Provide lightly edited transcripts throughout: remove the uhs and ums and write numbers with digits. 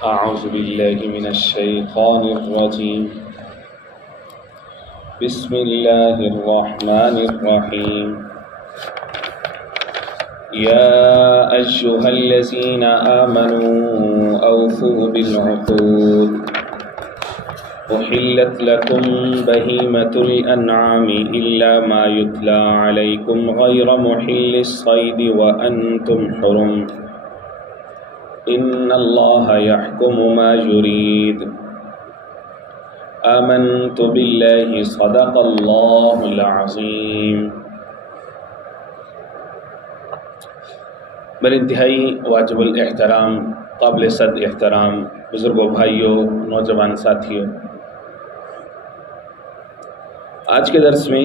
أعوذ بالله من الشيطان الرجيم. بسم الله الرحمن الرحيم. يا أيها الذين آمنوا أوفوا بالعقود أحلت لكم بهيمة الأنعام إلا ما يتلى عليكم غير محل الصيد وأنتم حرم إن الله يحكم ما يريد. آمنت بالله صدق الله العظيم. بل انتہائی واجب الاحترام، قابل صد احترام بزرگوں، بھائیوں، نوجوان ساتھیوں، آج کے درس میں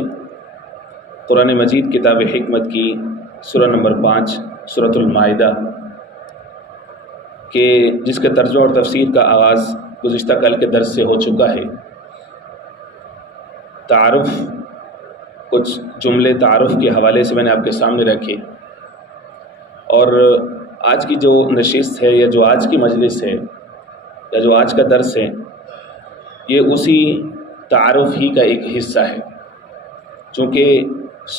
قرآن مجید کتاب حکمت کی سورہ نمبر 5 سورۃ المائدہ کہ جس کے ترجمہ اور تفسیر کا آغاز گزشتہ کل کے درس سے ہو چکا ہے، تعارف، کچھ جملے تعارف کے حوالے سے میں نے آپ کے سامنے رکھے، اور آج کی جو نشست ہے یا جو آج کی مجلس ہے یا جو آج کا درس ہے، یہ اسی تعارف ہی کا ایک حصہ ہے. چونکہ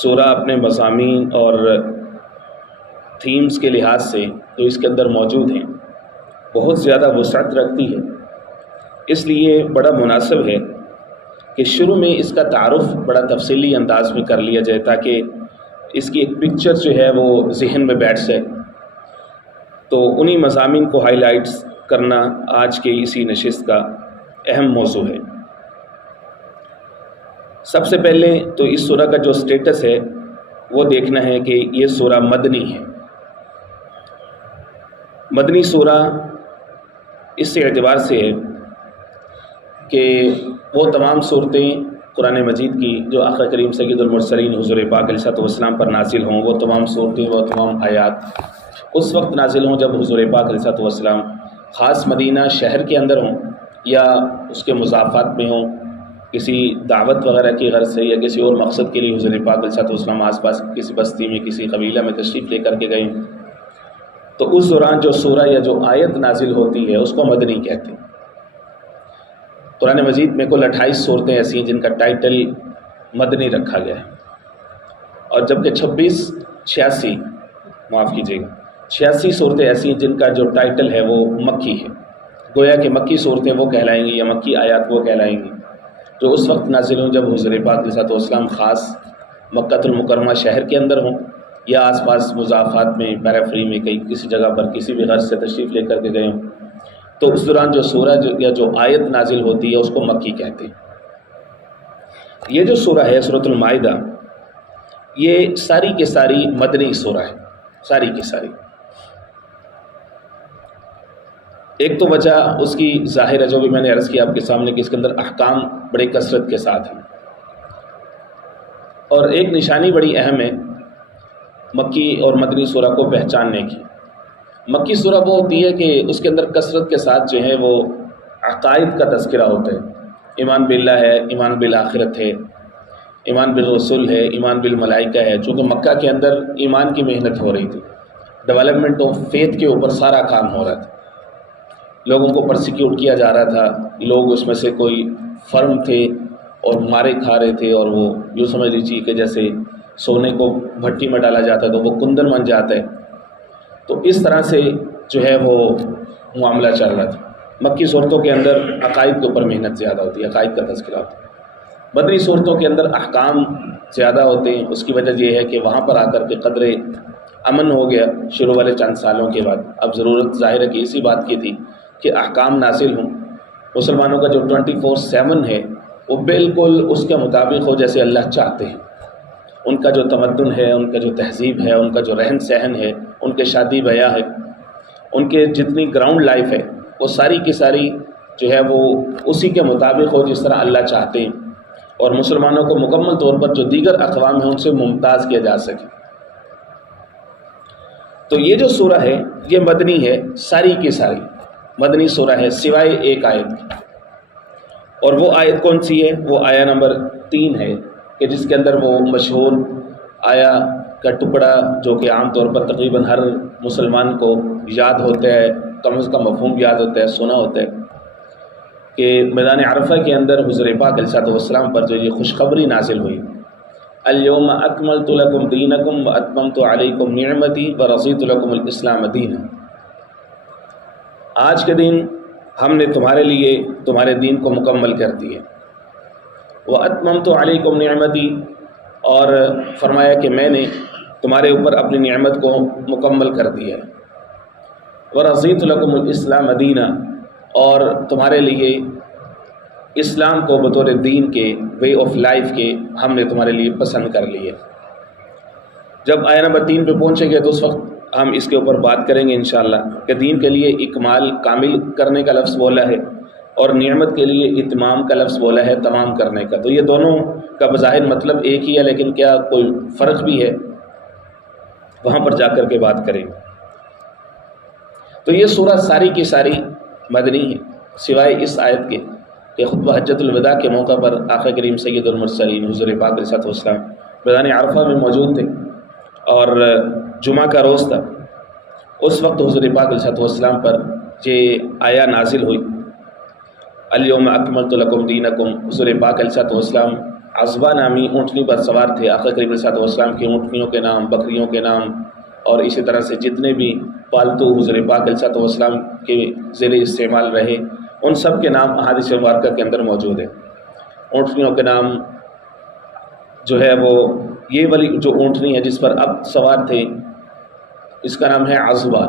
سورہ اپنے مضامین اور تھیمز کے لحاظ سے جو اس کے اندر موجود ہیں بہت زیادہ وسعت رکھتی ہے، اس لیے بڑا مناسب ہے کہ شروع میں اس کا تعارف بڑا تفصیلی انداز میں کر لیا جائے تاکہ اس کی ایک پکچر جو ہے وہ ذہن میں بیٹھ جائے. تو انہی مضامین کو ہائی لائٹس کرنا آج کے اسی نشست کا اہم موضوع ہے. سب سے پہلے تو اس سورہ کا جو سٹیٹس ہے وہ دیکھنا ہے کہ یہ سورہ مدنی ہے. مدنی سورہ اس سے اعتبار سے ہے کہ وہ تمام صورتیں قرآن مجید کی جو آقا کریم سید المرسلین حضور پاک علیہ السلام پر نازل ہوں، وہ تمام صورتیں، وہ تمام آیات اس وقت نازل ہوں جب حضور پاک علیہ السلام خاص مدینہ شہر کے اندر ہوں یا اس کے مضافات میں ہوں، کسی دعوت وغیرہ کی غرض سے یا کسی اور مقصد کے لیے حضور پاک علیہ السلام آس پاس کسی بستی میں کسی قبیلہ میں تشریف لے کر کے گئے، تو اس دوران جو سورہ یا جو آیت نازل ہوتی ہے اس کو مدنی کہتے ہیں. قرآن مجید میں کل 28 صورتیں ایسی ہیں جن کا ٹائٹل مدنی رکھا گیا ہے، اور جبکہ 86 صورتیں ایسی ہیں جن کا جو ٹائٹل ہے وہ مکی ہے. گویا کہ مکی صورتیں وہ کہلائیں گی یا مکی آیات وہ کہلائیں گی جو اس وقت نازل ہوں جب حضور پاک علیہ السلام خاص مکہ المکرمہ شہر کے اندر ہوں یا آس پاس مضافات میں پیرافری میں کسی جگہ پر کسی بھی غرض سے تشریف لے کر کے گئے ہوں. تو اس دوران جو سورہ یا جو آیت نازل ہوتی ہے اس کو مکی کہتے ہیں. یہ جو سورہ ہے سورۃ المائدہ، یہ ساری کے ساری مدنی سورہ ہے، ساری کی ساری. ایک تو وجہ اس کی ظاہر ہے جو بھی میں نے عرض کیا آپ کے سامنے کہ اس کے اندر احکام بڑے کثرت کے ساتھ ہیں، اور ایک نشانی بڑی اہم ہے مکی اور مدنی سورہ کو پہچاننے کی. مکی سورہ وہ ہوتی ہے کہ اس کے اندر کثرت کے ساتھ جو ہے وہ عقائد کا تذکرہ ہوتا ہے. ایمان باللہ ہے، ایمان بالآخرت ہے، ایمان بالرسول ہے، ایمان بالملائکہ ہے. چونکہ مکہ کے اندر ایمان کی محنت ہو رہی تھی، ڈیولپمنٹ آف فیتھ کے اوپر سارا کام ہو رہا تھا، لوگوں کو پرسیکیوٹ کیا جا رہا تھا، لوگ اس میں سے کوئی فرم تھے اور مارے کھا رہے تھے، اور وہ یوں سمجھ لیجیے کہ جیسے سونے کو بھٹی میں ڈالا جاتا ہے تو وہ کندن بن جاتا ہے. تو اس طرح سے جو ہے وہ معاملہ چل رہا تھا. مکی صورتوں کے اندر عقائد کے اوپر محنت زیادہ ہوتی ہے، عقائد کا تذکرہ ہوتا ہے. مدنی صورتوں کے اندر احکام زیادہ ہوتے ہیں. اس کی وجہ یہ ہے کہ وہاں پر آ کر کے قدر امن ہو گیا شروع والے چند سالوں کے بعد. اب ضرورت ظاہر ہے کہ اسی بات کی تھی کہ احکام نازل ہوں، مسلمانوں کا جو 24/7 ہے وہ بالکل اس کے مطابق ہو جیسے اللہ چاہتے ہیں. ان کا جو تمدن ہے، ان کا جو تہذیب ہے، ان کا جو رہن سہن ہے، ان کے شادی بیاہ ہے، ان کے جتنی گراؤنڈ لائف ہے، وہ ساری کی ساری جو ہے وہ اسی کے مطابق ہو جس طرح اللہ چاہتے ہیں، اور مسلمانوں کو مکمل طور پر جو دیگر اقوام ہیں ان سے ممتاز کیا جا سکے. تو یہ جو سورہ ہے یہ مدنی ہے، ساری کی ساری مدنی سورہ ہے سوائے ایک آیت کی. اور وہ آیت کون سی ہے؟ وہ آیہ نمبر 3 ہے کہ جس کے اندر وہ مشہور آیا کا ٹکڑا جو کہ عام طور پر تقریباً ہر مسلمان کو یاد ہوتا ہے، کم از کم مفہوم یاد ہوتا ہے، سنا ہوتا ہے کہ میدان عرفہ کے اندر حضور پاک علیہ الصلوۃ والسلام پر جو یہ خوشخبری نازل ہوئی، الیوم اکملت لکم دینکم واتممت علیکم نعمتی ورضیت لکم الاسلام دینا، آج کے دن ہم نے تمہارے لیے تمہارے دین کو مکمل کر دیا، واتممت علیکم نعمتی، اور فرمایا کہ میں نے تمہارے اوپر اپنی نعمت کو مکمل کر دیا، ورضیت لکم الاسلام دینا، اور تمہارے لیے اسلام کو بطور دین کے، وے آف لائف کے ہم نے تمہارے لیے پسند کر لیا۔ جب آیہ نمبر 3 پہ پہنچیں گے تو اس وقت ہم اس کے اوپر بات کریں گے انشاءاللہ کہ دین کے لیے اکمال کامل کرنے کا لفظ بولا ہے اور نعمت کے لیے اتمام کا لفظ بولا ہے تمام کرنے کا، تو یہ دونوں کا بظاہر مطلب ایک ہی ہے، لیکن کیا کوئی فرق بھی ہے، وہاں پر جا کر کے بات کریں گے۔ تو یہ سورہ ساری کی ساری مدنی ہے، سوائے اس آیت کے کہ خطبہ حجۃ الوداع کے موقع پر آقا کریم سید المرسلین حضور پاک علیہ الصلوۃ والسلام میدان عرفہ میں موجود تھے اور جمعہ کا روز تھا، اس وقت حضور پاک علیہ الصلوۃ والسلام پر یہ آیہ نازل ہوئی، الیوم اکملت لکم دینکم۔ حضور پاک علیہ الصلوۃ والسلام عصبہ نامی اونٹنی پر سوار تھے، آقا کریم علیہ الصلوۃ والسلام کی اونٹنیوں کے نام، بکریوں کے نام، اور اسی طرح سے جتنے بھی پالتو حضور پاک علیہ الصلوۃ والسلام کے زیر استعمال رہے ان سب کے نام احادیث مبارکہ کے اندر موجود ہیں۔ اونٹنیوں کے نام جو ہے وہ یہ والی جو اونٹنی ہے جس پر اب سوار تھے اس کا نام ہے عصبہ،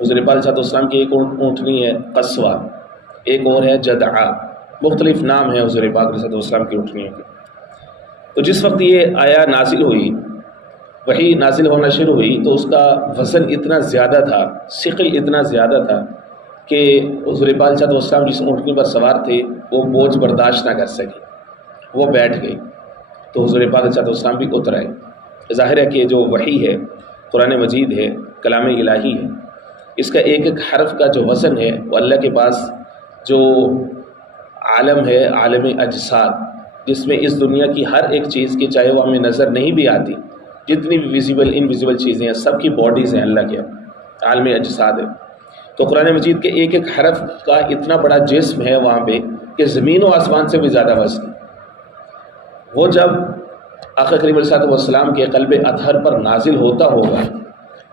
حضور پاک علیہ الصلوۃ والسلام کی ایک اونٹنی ہے قصوہ، ایک اور ہے جدعہ، مختلف نام ہیں حضور پاک علیہ الصلوۃ والسلام کی اونٹنیوں کے۔ تو جس وقت یہ آیہ نازل ہوئی، وحی نازل ہونا شروع ہوئی، تو اس کا وزن اتنا زیادہ تھا، ثقل اتنا زیادہ تھا کہ حضور پاک علیہ الصلوۃ والسلام جس اونٹنی پر سوار تھے وہ بوجھ برداشت نہ کر سکے، وہ بیٹھ گئی، تو حضور پاک علیہ الصلوۃ والسلام بھی اتر آئے۔ ظاہر ہے کہ جو وحی ہے، قرآن مجید ہے، کلام الہی ہے، اس کا ایک ایک حرف کا جو وزن ہے وہ اللہ کے پاس جو عالم ہے، عالم اجساد، جس میں اس دنیا کی ہر ایک چیز کی، چاہے وہ ہمیں نظر نہیں بھی آتی، جتنی بھی ویزیبل انویزیبل چیزیں ہیں، سب کی باڈیز ہیں اللہ کے عالم اجساد ہے، تو قرآن مجید کے ایک ایک حرف کا اتنا بڑا جسم ہے وہاں پہ کہ زمین و آسمان سے بھی زیادہ وزن۔ وہ جب آقا کریم علیہ الصلوۃ والسلام کے قلب اطہر پر نازل ہوتا ہوگا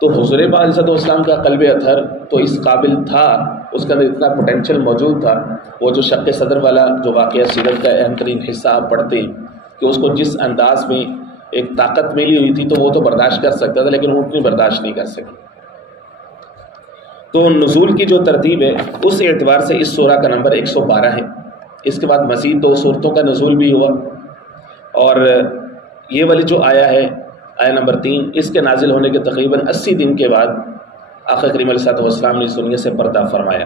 تو حضور پاک علیہ الصلوۃ والسلام کا قلب اطہر تو اس قابل تھا، اس کے اندر اتنا پوٹینشیل موجود تھا، وہ جو شق صدر والا جو واقعہ سیرت کا اہم ترین حصہ آپ پڑھتے ہیں کہ اس کو جس انداز میں ایک طاقت ملی ہوئی تھی تو وہ تو برداشت کر سکتا تھا، لیکن اونٹنی برداشت نہیں کر سکی۔ تو نزول کی جو ترتیب ہے اس اعتبار سے اس سورہ کا نمبر 112 ہے۔ اس کے بعد مزید 2 صورتوں کا نزول بھی ہوا، اور یہ والی جو آیا ہے آیہ نمبر 3، اس کے نازل ہونے کے تقریباً 80 دن کے بعد آقا کریم علیہ الصلوۃ والسلام نے اس دنیا سے پردہ فرمایا۔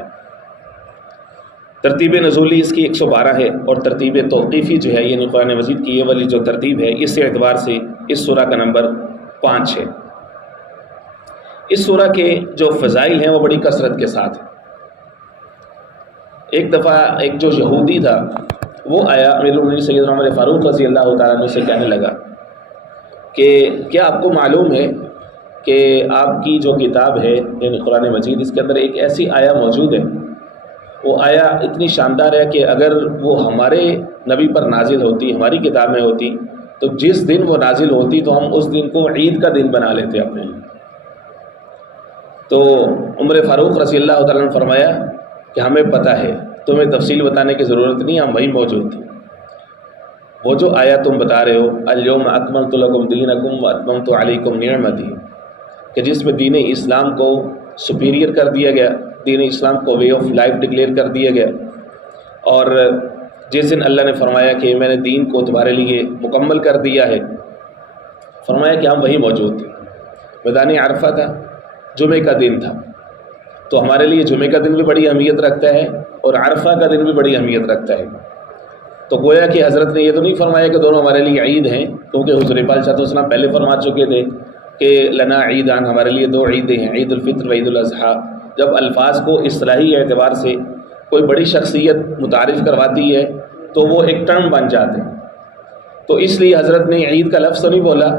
ترتیب نزولی اس کی 112 ہے، اور ترتیب توقیفی جو ہے یعنی قرآن مجید کی یہ والی جو ترتیب ہے اس اعتبار سے اس سورہ کا نمبر 5 ہے۔ اس سورہ کے جو فضائل ہیں وہ بڑی کثرت کے ساتھ ہیں۔ ایک دفعہ ایک جو یہودی تھا وہ آیا امیر المومنین سیدنا عمر فاروق رضی اللہ تعالیٰ عنہ سے کہنے لگا کہ کیا آپ کو معلوم ہے کہ آپ کی جو کتاب ہے یعنی قرآن مجید، اس کے اندر ایک ایسی آیہ موجود ہے، وہ آیہ اتنی شاندار ہے کہ اگر وہ ہمارے نبی پر نازل ہوتی، ہماری کتاب میں ہوتی، تو جس دن وہ نازل ہوتی تو ہم اس دن کو عید کا دن بنا لیتے اپنے لیے۔ تو عمر فاروق رضی اللہ تعالیٰ نے فرمایا کہ ہمیں پتہ ہے، تمہیں تفصیل بتانے کی ضرورت نہیں، ہم وہیں موجود تھے۔ وہ جو آیا تم بتا رہے ہو الیوم اکملت لکم دینکم واتممت علیکم نعمتی، کہ جس میں دین اسلام کو سپیریئر کر دیا گیا، دین اسلام کو وے آف لائف ڈکلیئر کر دیا گیا، اور جس دن اللہ نے فرمایا کہ میں نے دین کو تمہارے لیے مکمل کر دیا ہے، فرمایا کہ ہم وہیں موجود تھے۔ میدان عرفہ تھا، جمعے کا دن تھا، تو ہمارے لیے جمعے کا دن بھی بڑی اہمیت رکھتا ہے اور عرفہ کا دن بھی بڑی اہمیت رکھتا ہے۔ تو گویا کہ حضرت نے یہ تو نہیں فرمایا کہ دونوں ہمارے لیے عید ہیں، کیونکہ حضور پاک صلی اللہ علیہ وسلم پہلے فرما چکے تھے کہ لنا عیدان، ہمارے لیے 2 عیدیں ہیں، عید الفطر و عید الاضحیٰ۔ جب الفاظ کو اصطلاحی اعتبار سے کوئی بڑی شخصیت متعارف کرواتی ہے تو وہ ایک ٹرم بن جاتے ہیں، تو اس لیے حضرت نے عید کا لفظ تو نہیں بولا،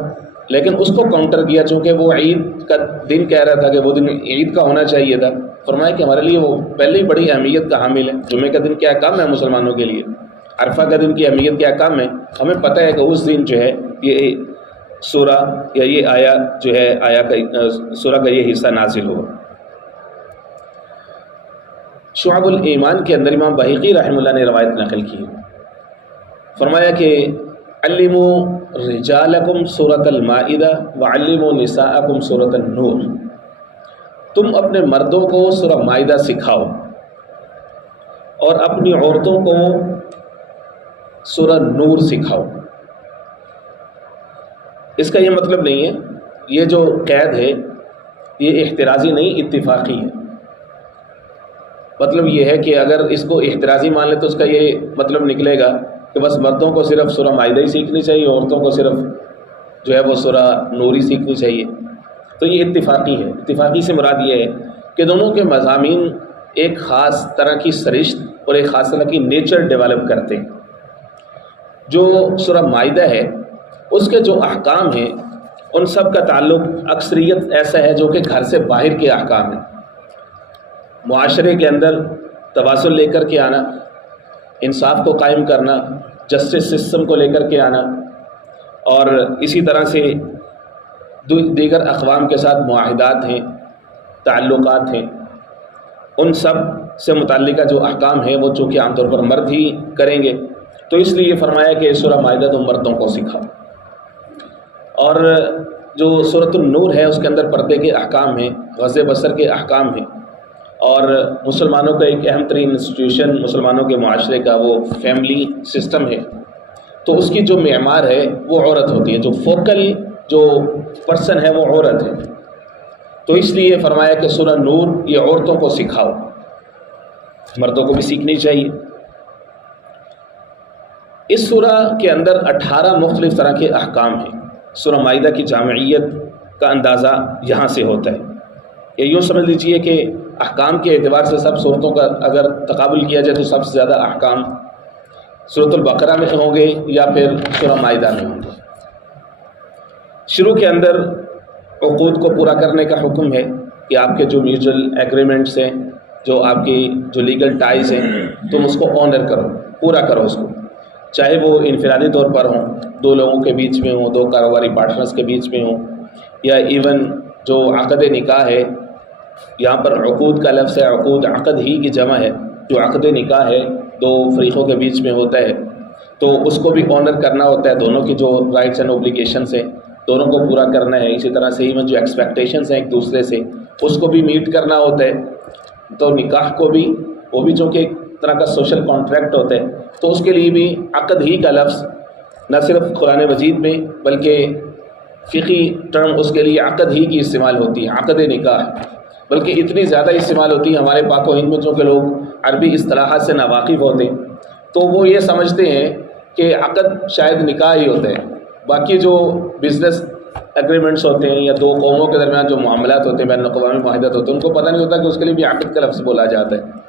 لیکن اس کو کاؤنٹر کیا، چونکہ وہ عید کا دن کہہ رہا تھا کہ وہ دن عید کا ہونا چاہیے تھا، فرمایا کہ ہمارے لیے وہ پہلے ہی بڑی اہمیت کا حامل ہے۔ جمعے کا دن کیا کام ہے مسلمانوں کے لیے، عرفہ کا دن کی اہمیت کیا کام ہے، ہمیں پتہ ہے کہ اس دن جو ہے یہ سورہ یا یہ آیا جو ہے سورہ کا یہ حصہ نازل ہوا۔ شعب الایمان کے اندر امام بہقی رحمہ اللہ نے روایت نقل کی، فرمایا کہ علموا رجالکم سورۃ المائدہ وعلموا نساءکم سورۃ النور، تم اپنے مردوں کو سورہ مائدہ سکھاؤ اور اپنی عورتوں کو سورہ نور سکھاؤ۔ اس کا یہ مطلب نہیں ہے، یہ جو قید ہے یہ احترازی نہیں، اتفاقی ہے۔ مطلب یہ ہے کہ اگر اس کو احترازی مان لے تو اس کا یہ مطلب نکلے گا کہ بس مردوں کو صرف سورہ مائدہ ہی سیکھنی چاہیے، عورتوں کو صرف جو ہے وہ سورہ نور ہی سیکھنی چاہیے، تو یہ اتفاقی ہے۔ اتفاقی سے مراد یہ ہے کہ دونوں کے مضامین ایک خاص طرح کی سرشت اور ایک خاص طرح کی نیچر ڈیولپ کرتے ہیں۔ جو سورہ مائدہ ہے اس کے جو احکام ہیں ان سب کا تعلق اکثریت ایسا ہے جو کہ گھر سے باہر کے احکام ہیں، معاشرے کے اندر توازن لے کر کے آنا، انصاف کو قائم کرنا، جسٹس سسٹم کو لے کر کے آنا، اور اسی طرح سے دیگر اقوام کے ساتھ معاہدات ہیں، تعلقات ہیں، ان سب سے متعلقہ جو احکام ہیں وہ چونکہ عام طور پر مرد ہی کریں گے، تو اس لیے یہ فرمایا کہ سورہ مائدہ تو مردوں کو سکھاؤ۔ اور جو سورۃ النور ہے اس کے اندر پردے کے احکام ہیں، غض بصر کے احکام ہیں، اور مسلمانوں کا ایک اہم ترین انسٹیٹیوشن مسلمانوں کے معاشرے کا وہ فیملی سسٹم ہے، تو اس کی جو معمار ہے وہ عورت ہوتی ہے، جو فوکل جو پرسن ہے وہ عورت ہے، تو اس لیے فرمایا کہ سورہ نور یہ عورتوں کو سکھاؤ، مردوں کو بھی سیکھنی چاہیے۔ اس سورہ کے اندر 18 مختلف طرح کے احکام ہیں۔ سورہ مائدہ کی جامعیت کا اندازہ یہاں سے ہوتا ہے، یہ یوں سمجھ لیجئے کہ احکام کے اعتبار سے سب صورتوں کا اگر تقابل کیا جائے تو سب سے زیادہ احکام سورۃ البقرہ میں ہوں گے یا پھر سورہ مائدہ میں ہوں گے۔ شروع کے اندر عقود کو پورا کرنے کا حکم ہے کہ آپ کے جو میوچل ایگریمنٹس ہیں، جو آپ کی جو لیگل ٹائز ہیں، تم اس کو آنر کرو، پورا کرو اس کو، چاہے وہ انفرادی طور پر ہوں، دو لوگوں کے بیچ میں ہوں، دو کاروباری پارٹنرز کے بیچ میں ہوں، یا ایون جو عقد نکاح ہے، یہاں پر عقود کا لفظ ہے، عقود عقد ہی کی جمع ہے، جو عقد نکاح ہے دو فریقوں کے بیچ میں ہوتا ہے، تو اس کو بھی آنر کرنا ہوتا ہے، دونوں کی جو رائٹس اینڈ اوبلیگیشنس ہیں دونوں کو پورا کرنا ہے۔ اسی طرح سے ایون جو ایکسپیکٹیشنس ہیں ایک دوسرے سے اس کو بھی میٹ کرنا ہوتا ہے، تو نکاح کو بھی وہ بھی چونکہ ایک طرح کا سوشل کانٹریکٹ ہوتا ہے، تو اس کے لیے بھی عقد ہی کا لفظ نہ صرف قرآن مجید میں بلکہ فقہی ٹرم اس کے لیے عقد ہی کی استعمال ہوتی ہے، عقد نکاح، بلکہ اتنی زیادہ استعمال ہوتی ہے ہمارے پاک و ہند میں، چونکہ لوگ عربی اصطلاحات سے ناواقف ہوتے ہیں تو وہ یہ سمجھتے ہیں کہ عقد شاید نکاح ہی ہوتا ہے، باقی جو بزنس ایگریمنٹس ہوتے ہیں یا دو قوموں کے درمیان جو معاملات ہوتے ہیں، بین الاقوامی معاہدات ہوتے ہیں، ان کو پتہ نہیں ہوتا کہ اس کے لیے بھی عقد کا لفظ بولا جاتا ہے۔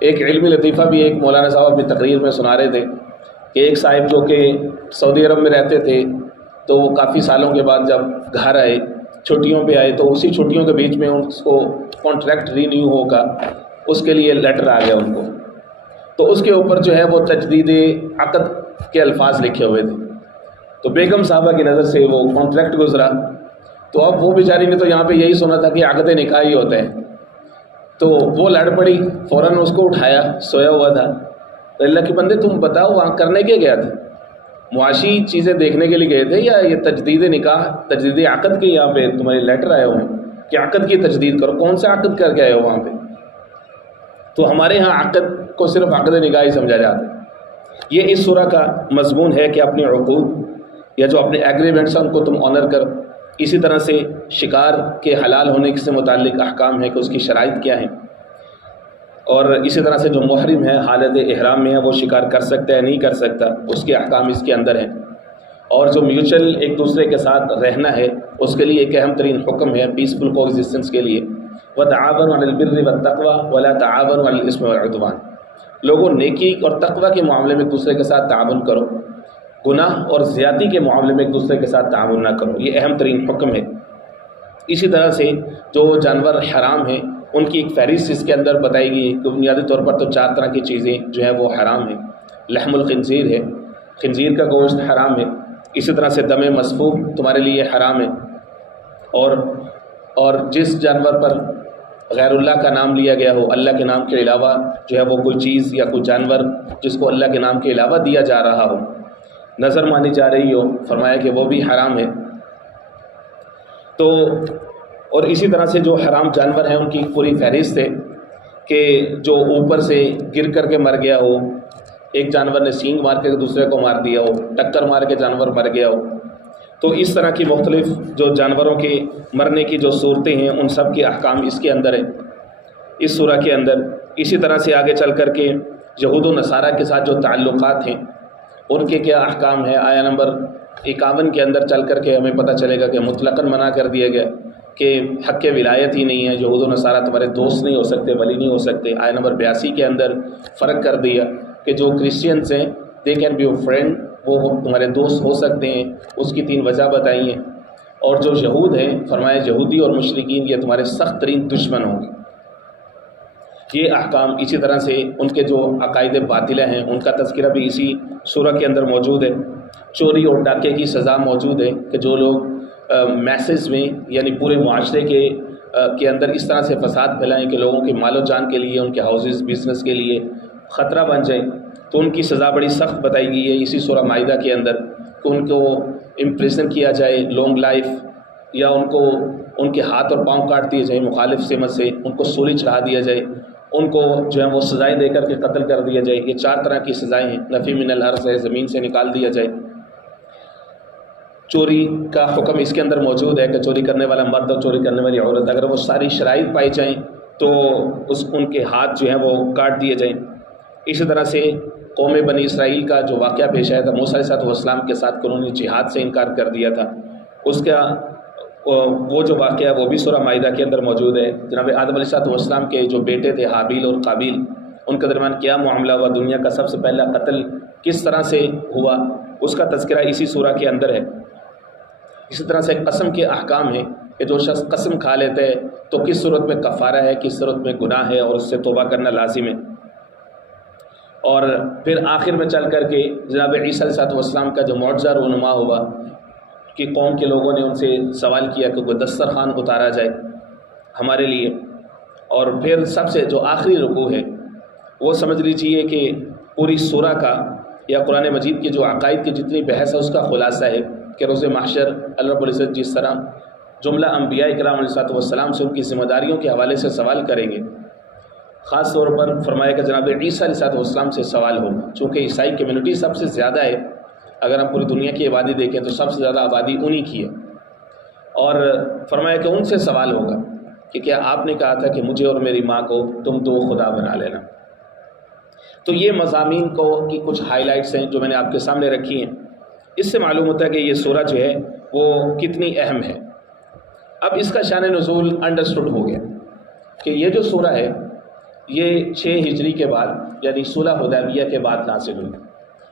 ایک علمی لطیفہ بھی ایک مولانا صاحب اپنی تقریر میں سنا رہے تھے کہ ایک صاحب جو کہ سعودی عرب میں رہتے تھے، تو وہ کافی سالوں کے بعد جب گھر آئے، چھٹیوں پہ آئے، تو اسی چھٹیوں کے بیچ میں اس کو کانٹریکٹ رینیو ہوگا، اس کے لیے لیٹر آ گیا ان کو، تو اس کے اوپر جو ہے وہ تجدید عقد کے الفاظ لکھے ہوئے تھے، تو بیگم صاحبہ کی نظر سے وہ کانٹریکٹ گزرا، تو اب وہ بیچاری نے تو یہاں پہ یہی سنا تھا کہ عقد نکاح ہی ہوتا ہے، تو وہ لڑ پڑی، فوراً اس کو اٹھایا، سویا ہوا تھا، تو اللہ کے بندے تم بتاؤ وہاں کرنے کے گیا تھے، معاشی چیزیں دیکھنے کے لیے گئے تھے یا یہ تجدید نکاح تجدید عقد کے یہاں پہ تمہارے لیٹر آئے ہوئے ہیں کہ عقد کی تجدید کرو، کون سا عقد کر کے آئے ہو وہاں پہ؟ تو ہمارے ہاں عقد کو صرف عقد نکاح ہی سمجھا جاتا ہے۔ یہ اس سورہ کا مضمون ہے کہ اپنے عقود یا جو اپنے ایگریمنٹس ہیں ان کو تم آنر کرو۔ اسی طرح سے شکار کے حلال ہونے سے متعلق احکام ہے کہ اس کی شرائط کیا ہیں، اور اسی طرح سے جو محرم ہے حالت احرام میں ہے وہ شکار کر سکتا ہے نہیں کر سکتا، اس کے احکام اس کے اندر ہیں، اور جو میوچل ایک دوسرے کے ساتھ رہنا ہے اس کے لیے ایک اہم ترین حکم ہے پیسفل کو ایگزسٹنس کے لیے، وَتَعَاوَنُوا عَلَى الْبِرِّ وَالتَّقْوَى وَلَا تَعَاوَنُوا عَلَى الْإِثْمِ وَالْعُدْوَانِ، لوگوں نیکی اور تقوی کے معاملے میں ایک دوسرے کے ساتھ تعاون کرو، گناہ اور زیادتی کے معاملے میں ایک دوسرے کے ساتھ تعاون نہ کرو، یہ اہم ترین حکم ہے۔ اسی طرح سے جو جانور حرام ہیں ان کی ایک فہرست اس کے اندر بتائی گئی کہ بنیادی طور پر تو 4 طرح کی چیزیں جو ہے وہ حرام ہیں۔ لحم الخنزیر ہے، خنزیر کا گوشت حرام ہے۔ اسی طرح سے دم مسفوح تمہارے لیے حرام ہے، اور جس جانور پر غیر اللہ کا نام لیا گیا ہو، اللہ کے نام کے علاوہ جو ہے وہ کوئی چیز یا کوئی جانور جس کو اللہ کے نام کے علاوہ دیا جا رہا ہو، نظر مانی جا رہی ہو، فرمایا کہ وہ بھی حرام ہے۔ تو اور اسی طرح سے جو حرام جانور ہیں ان کی پوری فہرست ہے کہ جو اوپر سے گر کر کے مر گیا ہو، ایک جانور نے سینگ مار کے دوسرے کو مار دیا ہو، ٹکر مار کے جانور مر گیا ہو، تو اس طرح کی مختلف جو جانوروں کے مرنے کی جو صورتیں ہیں ان سب کے احکام اس کے اندر ہیں اس سورہ کے اندر۔ اسی طرح سے آگے چل کر کے یہود و نصارہ کے ساتھ جو تعلقات ہیں ان کے کیا احکام ہیں، آیا نمبر 51 کے اندر چل کر کے ہمیں پتہ چلے گا کہ مطلقاً منع کر دیا گیا کہ حق کے ولایت ہی نہیں ہے، یہود و نصارہ تمہارے دوست نہیں ہو سکتے، ولی نہیں ہو سکتے۔ آیا نمبر 82 کے اندر فرق کر دیا کہ جو کرسچنس ہیں they can be your friend, وہ تمہارے دوست ہو سکتے ہیں، اس کی 3 وجہ بتائی ہیں۔ اور جو یہود ہیں فرمایا یہودی اور مشرکین یہ تمہارے سخت ترین دشمن ہوں گے، یہ احکام۔ اسی طرح سے ان کے جو عقائد باطلہ ہیں ان کا تذکرہ بھی اسی سورہ کے اندر موجود ہے۔ چوری اور ڈاکے کی سزا موجود ہے کہ جو لوگ میسز میں یعنی پورے معاشرے کے اندر اس طرح سے فساد پھیلائیں کہ لوگوں کے مال و جان کے لیے، ان کے ہاؤسز بزنس کے لیے خطرہ بن جائیں، تو ان کی سزا بڑی سخت بتائی گئی ہے اسی سورہ مائدہ کے اندر کہ ان کو امپریزن کیا جائے لانگ لائف، یا ان کے ہاتھ اور پاؤں کاٹ دیے جائیں مخالف سمت سے، ان کو سولی چڑھا دیا جائے، ان کو جو ہے وہ سزائیں دے کر کے قتل کر دیا جائے۔ یہ 4 طرح کی سزائیں ہیں۔ نفی من الارض ہے، زمین سے نکال دیا جائے۔ چوری کا حکم اس کے اندر موجود ہے کہ چوری کرنے والا مرد اور چوری کرنے والی عورت اگر وہ ساری شرائط پائی جائیں تو ان کے ہاتھ جو ہیں وہ کاٹ دیے جائیں۔ اسی طرح سے قوم بنی اسرائیل کا جو واقعہ پیش آیا تھا موسیٰ علیہ السلام کے ساتھ کہ انہوں نے جہاد سے انکار کر دیا تھا، اس کا وہ جو واقعہ ہے وہ بھی سورہ مائدہ کے اندر موجود ہے۔ جناب آدم علیہ السلام کے جو بیٹے تھے حابیل اور قابیل، ان کے درمیان کیا معاملہ ہوا، دنیا کا سب سے پہلا قتل کس طرح سے ہوا، اس کا تذکرہ اسی سورہ کے اندر ہے۔ اسی طرح سے قسم کے احکام ہیں کہ جو شخص قسم کھا لیتا ہے تو کس صورت میں کفارہ ہے، کس صورت میں گناہ ہے، اور اس سے توبہ کرنا لازم ہے۔ اور پھر آخر میں چل کر کے جناب عیسیٰ علیہ السلام کا جو معجزہ رونما ہوا کہ قوم کے لوگوں نے ان سے سوال کیا کہ کوئی دسترخوان اتارا جائے ہمارے لیے۔ اور پھر سب سے جو آخری رکوع ہے وہ سمجھ لیجیے کہ پوری سورہ کا یا قرآن مجید کے جو عقائد کی جتنی بحث ہے اس کا خلاصہ ہے کہ روز محشر اللہ رب العزت جس طرح جملہ انبیاء کرام علیہ السلام سے ان کی ذمہ داریوں کے حوالے سے سوال کریں گے، خاص طور پر فرمایا کہ جناب عیسیٰ علیہ السلام سے سوال ہو، چونکہ عیسائی کمیونٹی سب سے زیادہ ہے، اگر ہم پوری دنیا کی آبادی دیکھیں تو سب سے زیادہ آبادی انہی کی ہے، اور فرمایا کہ ان سے سوال ہوگا کہ کیا آپ نے کہا تھا کہ مجھے اور میری ماں کو تم 2 خدا بنا لینا۔ تو یہ مضامین کی کچھ ہائی لائٹس ہیں جو میں نے آپ کے سامنے رکھی ہیں۔ اس سے معلوم ہوتا ہے کہ یہ سورہ جو ہے وہ کتنی اہم ہے۔ اب اس کا شان نزول انڈرسٹوڈ ہو گیا کہ یہ جو سورہ ہے یہ 6 ہجری کے بعد یعنی صلح حدیبیہ کے بعد نازل ہوئی۔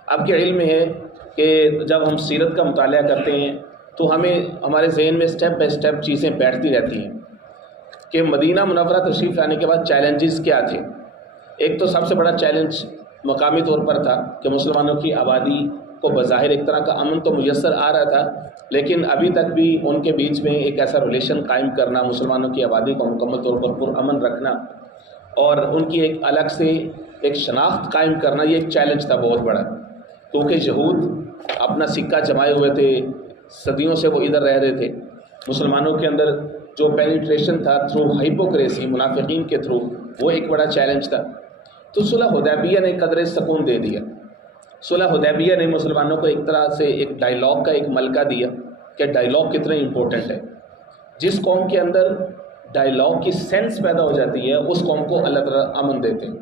آپ کے علم میں ہے کہ جب ہم سیرت کا مطالعہ کرتے ہیں تو ہمارے ذہن میں سٹیپ بائی سٹیپ چیزیں بیٹھتی رہتی ہیں کہ مدینہ منورہ تشریف لانے کے بعد چیلنجز کیا تھے۔ ایک تو سب سے بڑا چیلنج مقامی طور پر تھا کہ مسلمانوں کی آبادی کو بظاہر ایک طرح کا امن تو میسر آ رہا تھا، لیکن ابھی تک بھی ان کے بیچ میں ایک ایسا ریلیشن قائم کرنا، مسلمانوں کی آبادی کو مکمل طور پر پرامن رکھنا اور ان کی ایک الگ سے ایک شناخت قائم کرنا، یہ ایک چیلنج تھا بہت بڑا، کیونکہ یہود اپنا سکہ جمائے ہوئے تھے، صدیوں سے وہ ادھر رہ رہے تھے۔ مسلمانوں کے اندر جو پینیٹریشن تھا تھرو ہائپوکریسی، منافقین کے تھرو، وہ ایک بڑا چیلنج تھا۔ تو صلح حدیبیہ نے قدر سکون دے دیا۔ صلح حدیبیہ نے مسلمانوں کو ایک طرح سے ایک ڈائیلاگ کا ایک ملکہ دیا کہ ڈائیلاگ کتنا امپورٹنٹ ہے۔ جس قوم کے اندر ڈائیلاگ کی سینس پیدا ہو جاتی ہے اس قوم کو اللہ تعالیٰ امن دیتے ہیں۔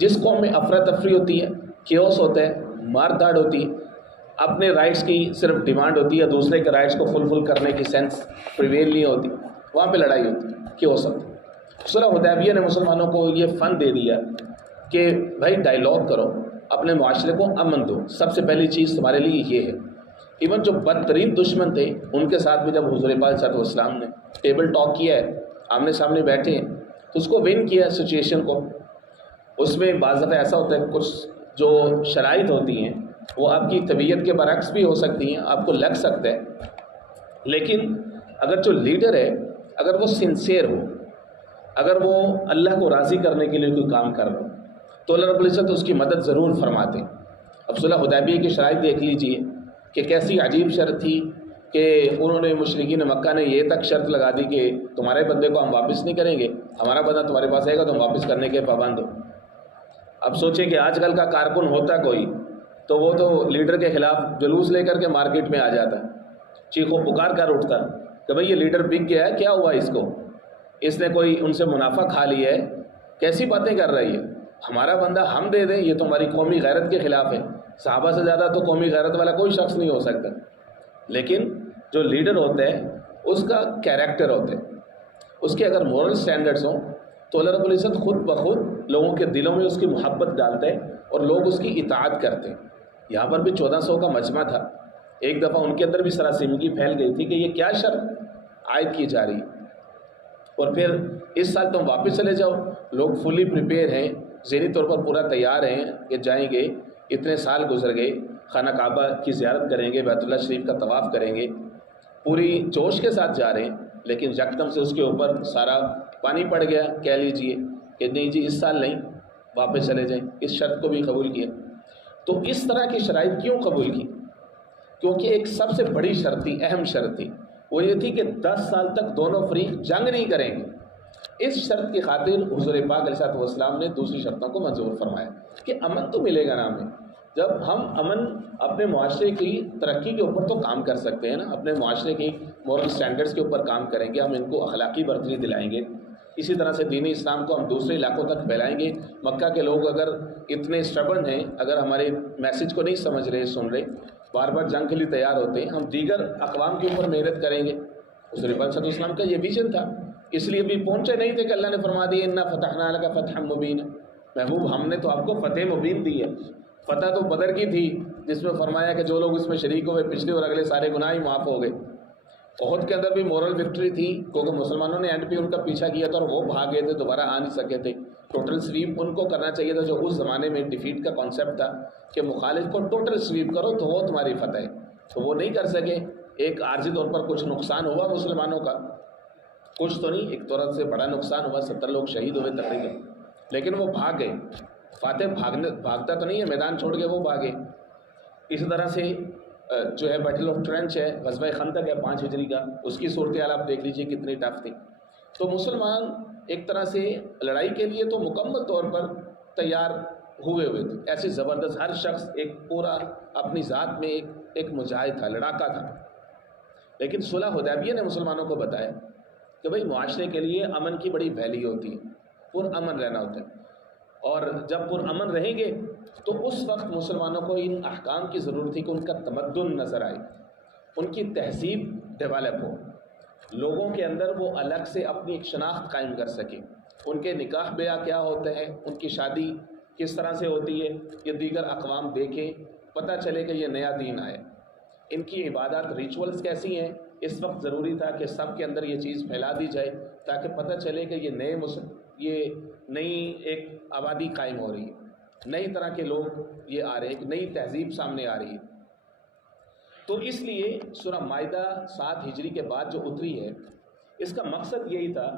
جس قوم میں افراتفری ہوتی ہے، کیوس ہوتا ہے، مار داڑ ہوتی ہے، اپنے رائٹس کی صرف ڈیمانڈ ہوتی ہے، دوسرے کے رائٹس کو فلفل کرنے کی سینس پریویل نہیں ہوتی، وہاں پہ لڑائی ہوتی ہے، کیوس ہوتی ہے۔ صلح حدیبیہ نے مسلمانوں کو یہ فن دے دیا کہ بھائی ڈائیلاگ کرو، اپنے معاشرے کو امن دو، سب سے پہلی چیز تمہارے لیے یہ ہے۔ ایون جو بدترین دشمن تھے ان کے ساتھ بھی جب حضور پاک صلی اللہ علیہ وسلم نے ٹیبل ٹاک کیا ہے، آمنے سامنے بیٹھے ہیں، تو اس کو ون کیا ہے سچویشن کو۔ اس میں بعض دفعہ ایسا ہوتا ہے کچھ جو شرائط ہوتی ہیں وہ آپ کی طبیعت کے برعکس بھی ہو سکتی ہیں، آپ کو لگ سکتا ہے، لیکن اگر جو لیڈر ہے اگر وہ سنسیئر ہو، اگر وہ اللہ کو راضی کرنے کے لیے کوئی کام کر رہا ہو تو اللہ رب العزت اس کی مدد ضرور فرماتے ہیں۔ اب صلح حدیبیہ کی شرائط دیکھ لیجئے کہ کیسی عجیب شرط تھی کہ انہوں نے مشرکین مکہ نے یہ تک شرط لگا دی کہ تمہارے بندے کو ہم واپس نہیں کریں گے، ہمارا بندہ تمہارے پاس آئے گا تو ہم واپس کرنے کے پابند ہو۔ اب سوچیں کہ آج کل کا کارکن ہوتا کوئی تو وہ تو لیڈر کے خلاف جلوس لے کر کے مارکیٹ میں آ جاتا، چیخو پکار کر اٹھتا کہ بھئی یہ لیڈر بک گیا ہے، کیا ہوا اس کو، اس نے کوئی ان سے منافع کھا لیا ہے، کیسی باتیں کر رہی ہے، ہمارا بندہ ہم دے دیں، یہ تو ہماری قومی غیرت کے خلاف ہے۔ صحابہ سے زیادہ تو قومی غیرت والا کوئی شخص نہیں ہو سکتا، لیکن جو لیڈر ہوتا ہے اس کا کیریکٹر ہوتا ہے، اس کے اگر مورل سٹینڈرڈز ہوں تو اللہ رب العزت خود بخود لوگوں کے دلوں میں اس کی محبت ڈالتا ہے اور لوگ اس کی اطاعت کرتے ہیں۔ یہاں پر بھی 1400 کا مجمع تھا، ایک دفعہ ان کے اندر بھی سراسیمگی پھیل گئی تھی کہ یہ کیا شرط عائد کی جا رہی ہے، اور پھر اس سال تم واپس چلے جاؤ۔ لوگ فلی پریپیئر ہیں، ذہنی طور پر پورا تیار ہیں کہ جائیں گے، اتنے سال گزر گئے، خانہ کعبہ کی زیارت کریں گے، بیت اللہ شریف کا طواف کریں گے، پوری جوش کے ساتھ جا رہے ہیں، لیکن یکدم سے اس کے اوپر سارا پانی پڑ گیا، کہہ لیجئے کہ نہیں جی اس سال نہیں، واپس چلے جائیں۔ اس شرط کو بھی قبول کیا۔ تو اس طرح کی شرائط کیوں قبول کی؟ کیونکہ ایک سب سے بڑی شرط تھی، اہم شرط تھی، وہ یہ تھی کہ 10 سال تک دونوں فریق جنگ نہیں کریں گے۔ اس شرط کی خاطر حضور پاک علیہ السلام نے دوسری شرطوں کو منظور فرمایا کہ امن تو ملے گا نا ہمیں، جب ہم امن اپنے معاشرے کی ترقی کے اوپر تو کام کر سکتے ہیں نا، اپنے معاشرے کی مورل سٹینڈرڈز کے اوپر کام کریں گے، ہم ان کو اخلاقی برتری دلائیں گے، اسی طرح سے دین اسلام کو ہم دوسرے علاقوں تک پھیلائیں گے۔ مکہ کے لوگ اگر اتنے اسٹبرن ہیں، اگر ہمارے میسج کو نہیں سمجھ رہے، سن رہے، بار بار جنگ کے لیے تیار ہوتے ہیں، ہم دیگر اقوام کے اوپر محنت کریں گے۔ حضور پاک صلی اللہ علیہ وسلم کا یہ ویژن تھا، اس لیے بھی پہنچے نہیں تھے کہ اللہ نے فرما دیا انا فتحنا لک فتحا مبینا، محبوب ہم نے تو آپ کو فتح مبین دی ہے۔ فتح تو بدر کی تھی جس میں فرمایا کہ جو لوگ اس میں شریک ہوئے پچھلے اور اگلے سارے گناہ ہی معاف ہو گئے۔ احد کے اندر بھی مورل وکٹری تھی کیونکہ مسلمانوں نے اینڈ پہ ان کا پیچھا کیا تھا اور وہ بھاگ گئے تھے، دوبارہ آ نہیں سکے تھے۔ ٹوٹل سویپ ان کو کرنا چاہیے تھا، جو اس زمانے میں ڈیفیٹ کا کانسیپٹ تھا کہ مخالف کو ٹوٹل سویپ کرو تو وہ تمہاری فتح ہے، تو وہ نہیں کر سکے۔ ایک عارضی طور پر کچھ نقصان ہوا مسلمانوں کا، کچھ تو نہیں، ایک طرح سے بڑا نقصان ہوا، 70 لوگ شہید ہوئے تقریباً، لیکن وہ بھاگ گئے۔ فاتح بھاگتا تو نہیں ہے، میدان چھوڑ کے وہ بھاگے۔ اسی طرح سے جو ہے بیٹل آف ٹرینچ ہے، غزوہ خندق ہے 5 ہجری کا، اس کی صورتحال آپ دیکھ لیجئے کتنی ٹف تھی۔ تو مسلمان ایک طرح سے لڑائی کے لیے تو مکمل طور پر تیار ہوئے تھے، ایسی زبردست، ہر شخص ایک پورا اپنی ذات میں ایک مجاہد تھا، لڑاکا تھا۔ لیکن صلح حدیبیہ نے مسلمانوں کو بتایا کہ بھئی معاشرے کے لیے امن کی بڑی ویلیو ہوتی ہے، پر امن رہنا ہوتا ہے، اور جب پر امن رہیں گے تو اس وقت مسلمانوں کو ان احکام کی ضرورت تھی کہ ان کا تمدن نظر آئے، ان کی تہذیب ڈیولپ ہو، لوگوں کے اندر وہ الگ سے اپنی ایک شناخت قائم کر سکیں، ان کے نکاح بیاہ کیا ہوتے ہیں، ان کی شادی کس طرح سے ہوتی ہے، یہ دیگر اقوام دیکھیں، پتہ چلے کہ یہ نیا دین آئے، ان کی عبادات ریچولز کیسی ہیں۔ اس وقت ضروری تھا کہ سب کے اندر یہ چیز پھیلا دی جائے تاکہ پتہ چلے کہ یہ نئی ایک آبادی قائم ہو رہی ہے، نئی طرح کے لوگ یہ آ رہے ہیں، ایک نئی تہذیب سامنے آ رہی ہے۔ تو اس لیے سورہ مائدہ 7 ہجری کے بعد جو اتری ہے، اس کا مقصد یہی تھا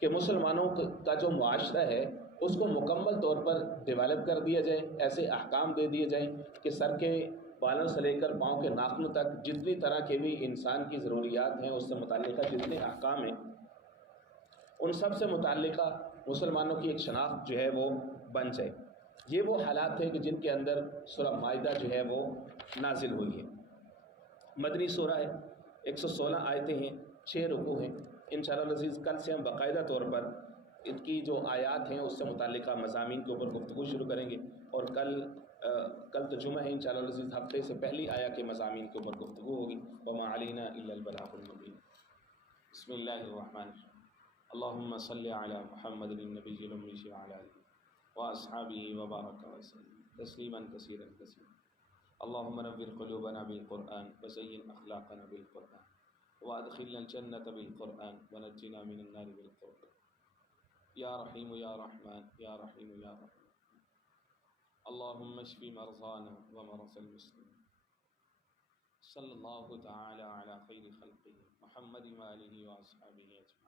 کہ مسلمانوں کا جو معاشرہ ہے اس کو مکمل طور پر ڈیولپ کر دیا جائے، ایسے احکام دے دیے جائیں کہ سر کے بالوں سے لے کر پاؤں کے ناخنوں تک جتنی طرح کے بھی انسان کی ضروریات ہیں، اس سے متعلقہ جتنے احکام ہیں، ان سب سے متعلقہ مسلمانوں کی ایک شناخت جو ہے وہ بن جائے۔ یہ وہ حالات ہیں کہ جن کے اندر سورہ مائدہ جو ہے وہ نازل ہوئی ہے۔ مدنی سورہ ہے، 116 آیتیں ہیں، 6 رکوع ہیں۔ انشاءاللہ العزیز کل سے ہم باقاعدہ طور پر ان کی جو آیات ہیں اس سے متعلقہ مضامین کے اوپر گفتگو شروع کریں گے، اور کل تو جمعہ ہے، انشاءاللہ العزیز ہفتے سے پہلی آیا کے مضامین کے اوپر گفتگو ہوگی۔ وما علینا الا البلاغ المبین۔ بسم اللہ الرحمن الرحیم۔ اللہم صلی علی محمد النبی الامی وعلی آلہ واصحابہ وبارک وسلم۔ تسلیما کثیرا کثیرا. اللهم نور قلوبنا بالقرآن وزين أخلاقنا بالقرآن وأدخلنا الجنة بالقرآن ونجنا من النار بالقرآن. يا رحيم يا رحمن يا رحيم يا رحمن. اللهم اشف مرضانا ومرضى المسلمين. صلى الله تعالى على خير خلقه محمد وآله وأصحابه أجمعين.